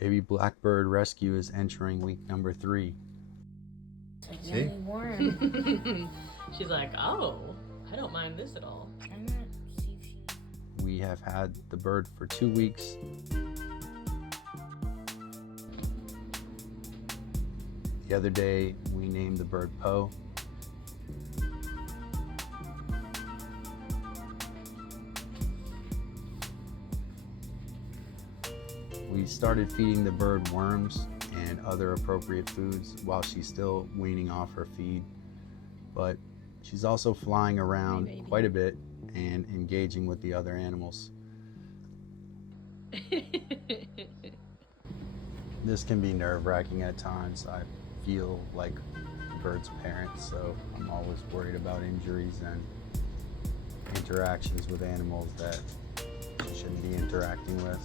Baby blackbird rescue is entering week number 3. It's See? really warm. She's like, oh, I don't mind this at all. I'm gonna see if she... We have had the bird for 2 weeks. The other day, we named the bird Poe. We started feeding the bird worms and other appropriate foods while she's still weaning off her feed. But she's also flying around quite a bit and engaging with the other animals. This can be nerve-wracking at times. I feel like the bird's parent, so I'm always worried about injuries and interactions with animals that she shouldn't be interacting with.